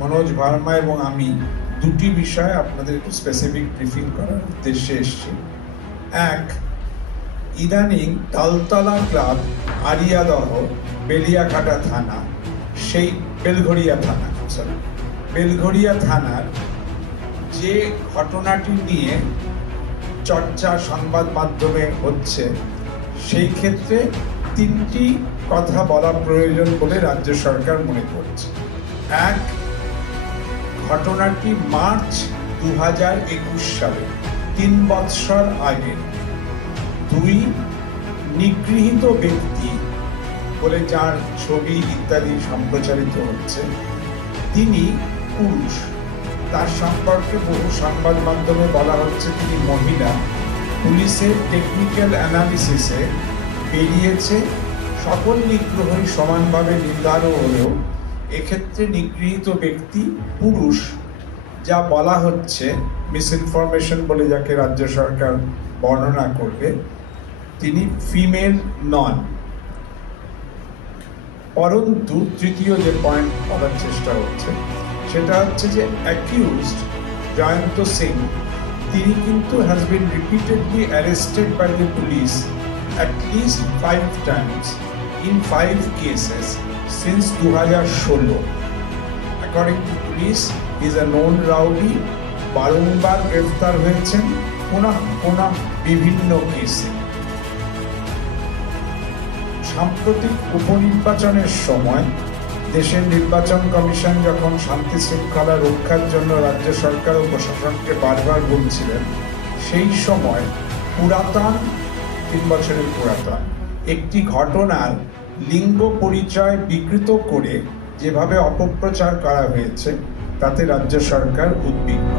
মনোজ ভার্মা এবং আমি দুটি বিষয়ে আপনাদের একটু স্পেসিফিক ব্রিফিং করার উদ্দেশ্যে এসেছি। এক, ইদানিং তালতলা ক্লাব, আরিয়াদহ, বেলিয়াঘাটা থানা, সেই বেলঘড়িয়া থানার যে ঘটনাটি নিয়ে চর্চা সংবাদ মাধ্যমে হচ্ছে, সেই ক্ষেত্রে তিনটি কথা বলা প্রয়োজন বলে রাজ্য সরকার মনে করছে। এক, ঘটনাটি মার্চ 2021 সালে, 3 বৎসর আগে। দুই, নিগৃহীত ব্যক্তি বলে যার ছবি ইত্যাদি সম্প্রচারিত হচ্ছে, তিনি পুরুষ। তার সম্পর্কে বহু সংবাদ মাধ্যমে বলা হচ্ছে তিনি মহিলা। পুলিশের টেকনিক্যাল অ্যানালিসিসে বেরিয়েছে সকল নিগ্রহই সমানভাবে নির্ধারণ হলেও এক্ষেত্রে নিগৃহীত ব্যক্তি পুরুষ। যা বলা হচ্ছে, মিসইনফরমেশন বলে যাকে রাজ্য সরকার বর্ণনা করবে, তিনি ফিমেল নন। পরন্তু তৃতীয় যে পয়েন্ট বলার চেষ্টা হচ্ছে সেটা হচ্ছে যে অ্যাকিউজড জয়ন্ত সিং, তিনি কিন্তু has been repeatedly arrested by the police at least 5 times in 5 cases since 2016. According to police, he is a known rowdy, বারংবার গ্রেফতার হয়েছেন পুনঃ বিভিন্ন কেসে। সাম্প্রতিক উপনির্বাচনের সময় দেশের নির্বাচন কমিশন যখন শান্তি শৃঙ্খলা রক্ষার জন্য রাজ্য সরকার ও প্রশাসনকে বারবার বলছিলেন, সেই সময় 3 বছরের পুরাতন একটি ঘটনার লিঙ্গ পরিচয় বিকৃত করে যেভাবে অপপ্রচার করা হয়েছে, তাতে রাজ্য সরকার উদ্বিগ্ন।